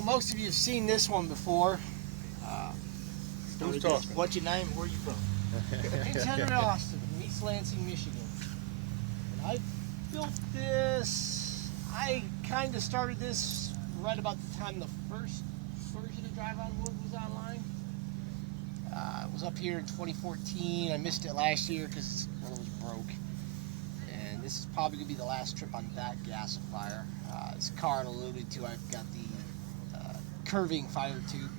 So most of you have seen this one before. Who's talking? What's your name and where you from? Name's Henry Austin from East Lansing, Michigan. And I built this, I kind of started this right about the time the first version of Drive on Wood was online. It was up here in 2014. I missed it last year because one was broke. And this is probably going to be the last trip on that gasifier. This car alluded to, I've got the curving fire tube.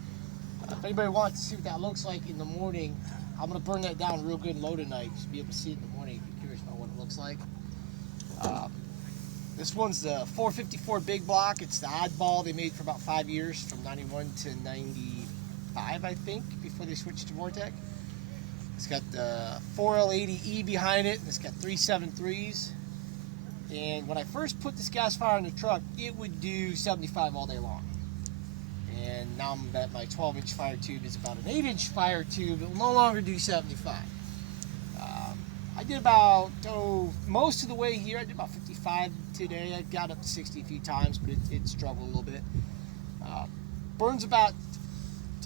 If anybody wants to see what that looks like in the morning, I'm going to burn that down real good low tonight. You should be able to see it in the morning if you're curious about what it looks like. This one's the 454 big block. It's the oddball they made for about 5 years, from 91 to 95, I think, before they switched to Vortec. It's got the 4L80E behind it, and it's got 373s. And when I first put this gasifier in the truck, it would do 75 all day long. And now I'm at my 12-inch fire tube is about an 8-inch fire tube. It will no longer do 75. I did about, most of the way here, I did about 55 today. I got up to 60 a few times, but it struggled a little bit. Burns about,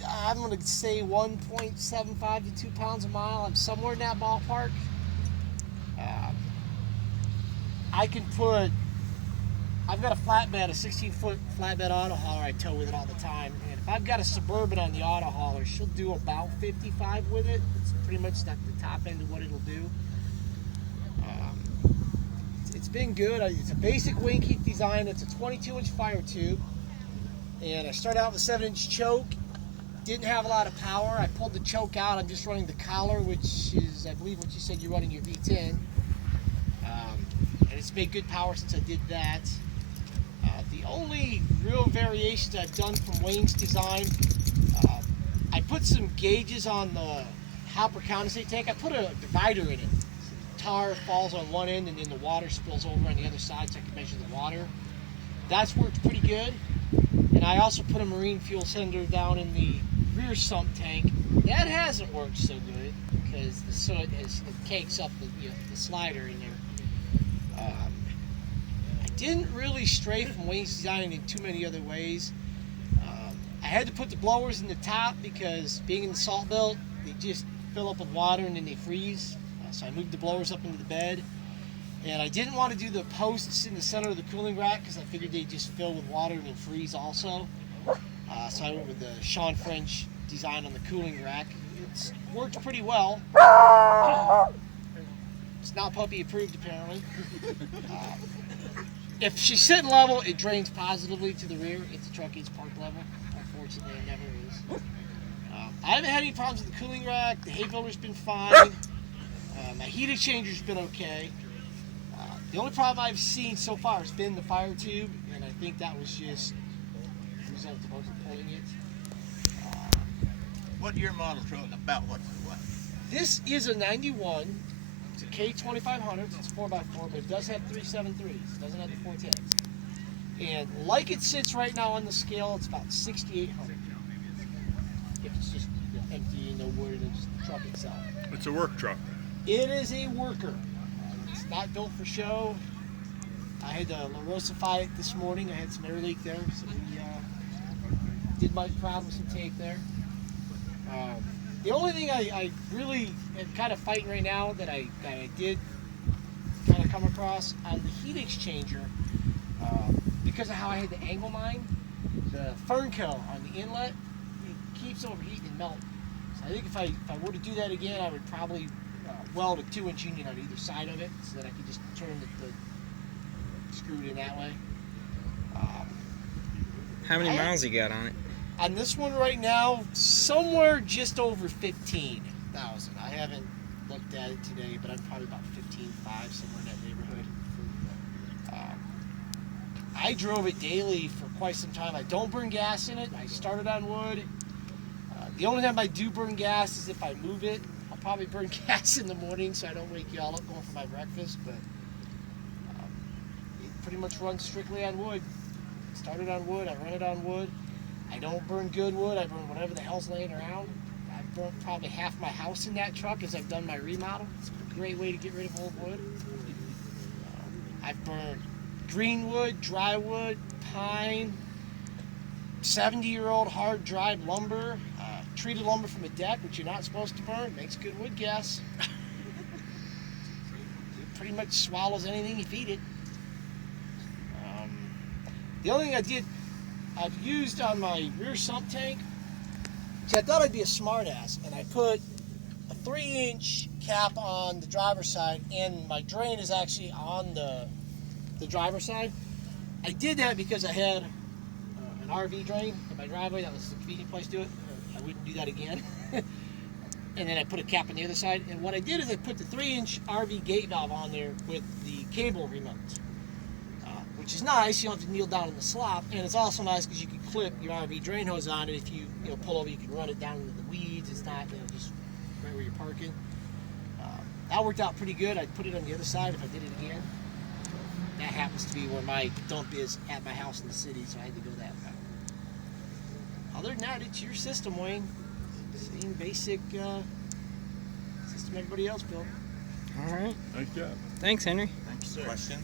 I'm going to say 1.75 to 2 pounds a mile. I'm somewhere in that ballpark. I can put, I've got a flatbed, a 16-foot flatbed auto hauler I tow with it all the time. And if I've got a Suburban on the auto hauler, she'll do about 55 with it. It's pretty much at the top end of what it'll do. It's been good. It's a basic wing keep design. It's a 22-inch fire tube. And I started out with a 7-inch choke. Didn't have a lot of power. I pulled the choke out. I'm just running the collar, which is, I believe what you said you're running your V10. And it's made good power since I did that. The only real variations I've done from Wayne's design, I put some gauges on the hopper condensate tank. I put a divider in it. The tar falls on one end and then the water spills over on the other side so I can measure the water. That's worked pretty good. And I also put a marine fuel cylinder down in the rear sump tank. That hasn't worked so good because the soot it cakes up the slider in there. I didn't really stray from Wayne's design in too many other ways. I had to put the blowers in the top because being in the salt belt, they just fill up with water and then they freeze. So I moved the blowers up into the bed. And I didn't want to do the posts in the center of the cooling rack because I figured they'd just fill with water and then freeze also. So I went with the Sean French design on the cooling rack. It's worked pretty well. It's not puppy approved apparently. If she's sitting level, it drains positively to the rear if the truck is parked level. Unfortunately, it never is. I haven't had any problems with the cooling rack. The hay filter's been fine. My heat exchanger's been okay. The only problem I've seen so far has been the fire tube, and I think that was just the result of pulling it. What year model truck? About what? This is a 91. It's a K2500. It's 4x4, but it does have 373s. It doesn't have the 410s. And like it sits right now on the scale, it's about 6,800. If it's just empty, no wood, and just the truck itself. It's a work truck. It is a worker. It's not built for show. I had to LaRosify it this morning. I had some air leak there, so we did my problem with some tape there. The only thing I really am kind of fighting right now that I did kind of come across on the heat exchanger, because of how I had to angle mine, the Fernco on the inlet, it keeps overheating and melting. So I think if I were to do that again, I would probably weld a 2-inch union on either side of it so that I could just turn the screw it in that way. How many miles you got on it? On this one right now, somewhere just over 15,000. I haven't looked at it today, but I'm probably about 15.5, somewhere in that neighborhood. I drove it daily for quite some time. I don't burn gas in it. I started on wood. The only time I do burn gas is if I move it. I'll probably burn gas in the morning so I don't wake you all up going for my breakfast, but it pretty much runs strictly on wood. Started on wood, I run it on wood. I don't burn good wood, I burn whatever the hell's laying around. I've burnt probably half my house in that truck as I've done my remodel. It's a great way to get rid of old wood. I've burned green wood, dry wood, pine, 70-year-old hard dried lumber, treated lumber from a deck, which you're not supposed to burn. Makes good wood gas. It pretty much swallows anything you feed it. The only thing I've used on my rear sump tank, see, I thought I'd be a smartass, and I put a 3-inch cap on the driver's side, and my drain is actually on the driver's side. I did that because I had an RV drain in my driveway. That was the convenient place to do it. I wouldn't do that again. And then I put a cap on the other side. And what I did is I put the 3-inch RV gate valve on there with the cable remote, which is nice. You don't have to kneel down in the slop. And it's also nice because you can clip your RV drain hose on it. If you pull over, you can run it down into the weeds. It's not just right where you're parking. That worked out pretty good. I'd put it on the other side if I did it again. That happens to be where my dump is at my house in the city, so I had to go that route. Other than that, it's your system, Wayne. Same basic system everybody else built. All right. Nice job. Thanks, Henry. Thank you, sir. Question?